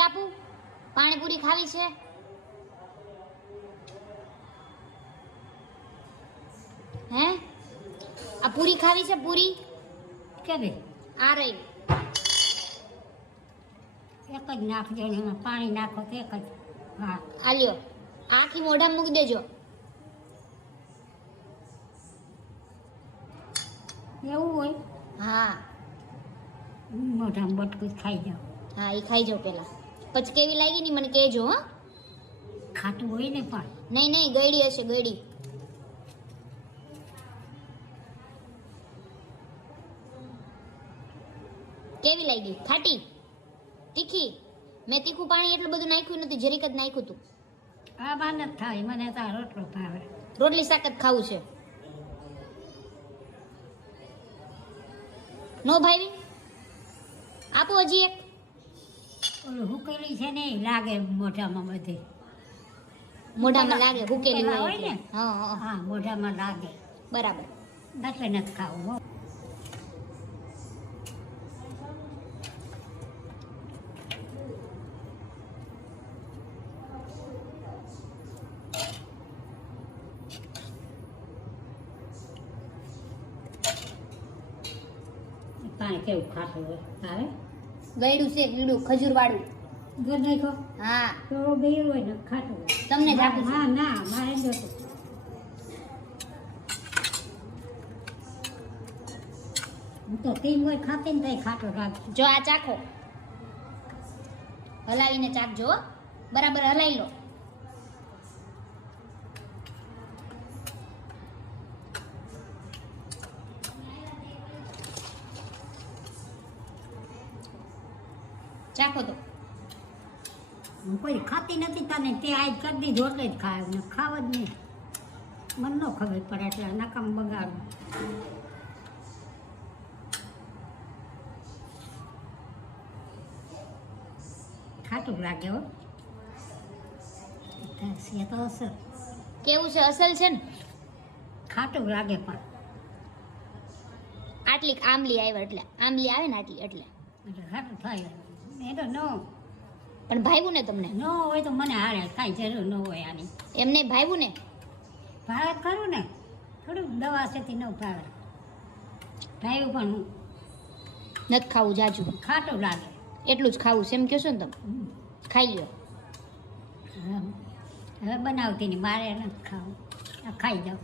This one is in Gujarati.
પાણીપુરી આપું? પાણીપુરી ખાવી છે? હે આ પૂરી ખાવી છે? પૂરી કેવી આ રહી. એક જ નાખજો ને એમાં પાણી નાખો તો એક જ. હા આ લ્યો, આખી મોઢામાં મૂકી દેજો. એવું હોય? હા મોઢામાં બટકું જ ખાઈ જાઓ. હા એ ખાઈ જાઓ પેલા, પછી કેવી લાગી ની મને કહેજો. હા ખાટું હોય ને પણ. નહીં નહીં, ગળી હશે ગળી. કેવી લાગી? ખાટી તીખી? મેં તીખું પાણી એટલું બધું નાખ્યું નથી, જરીક જ નાખ્યું હતું. આ બાર નથી થાય, મને તો આ રોટલો ભાવે. રોટલી શાક જ ખાવું છે? નો ભાઈ આપો હજી એક. ઓલું હુકેલી છે ને એ લાગે મોઢામાં બધે. મોઢામાં લાગે હુકેલી હુકેલા હોય હોય ને? એટલે. હા હા હા મોઢામાં લાગે બરાબર. એટલે નથી ખાવું હો. પાણી કેવું ખાટું હોય ભાવે? ગળ્યું છે, ગળ્યું ખજૂર વાળું. ગર નાખો હા તો બેર હોય ને ખાટું હોય. તમને જ આપું છું. હા ના મારે જોતું. હું તો તીન હોય ખાતી ને તઈ ખાટું રાખજો. જો આ ચાખો, હલાવીને ચાખજો હો. બરાબર હલાવી લો. ચાખો તો. હું કોઈ ખાતી નથી તને તે આજ કરી દીધું એટલે જ ખાય ને ખાવ જ નહીં. મને ન ખબર પડે એટલે નકામ બગાડું. ખાટું લાગે હો. થશે તો અસર. કેવું છે? અસલ છે ને? ખાટું લાગે પણ આટલી આંબલી આવે એટલે, આંબલી આવે ને આટલી એટલે. એટલે ખાટું થાય. એ તો ન પણ ભાવ્યું ને તમને? ન હોય તો મને હારે કાંઈ જરૂર ન હોય આની. એમને ભાવ્યું ને? ભાવે ખરું ને, થોડુંક દવા છે તે ન ભાવે. ભાવ્યું પણ નથી ખાવું જાજુ, ખાટું લાગે. એટલું જ ખાવું છે એમ કહો છો ને તમે? ખાઈ લ્યો. હવે બનાવતી નહીં, મારે નથી ખાવું. આ ખાઈ જાઓ.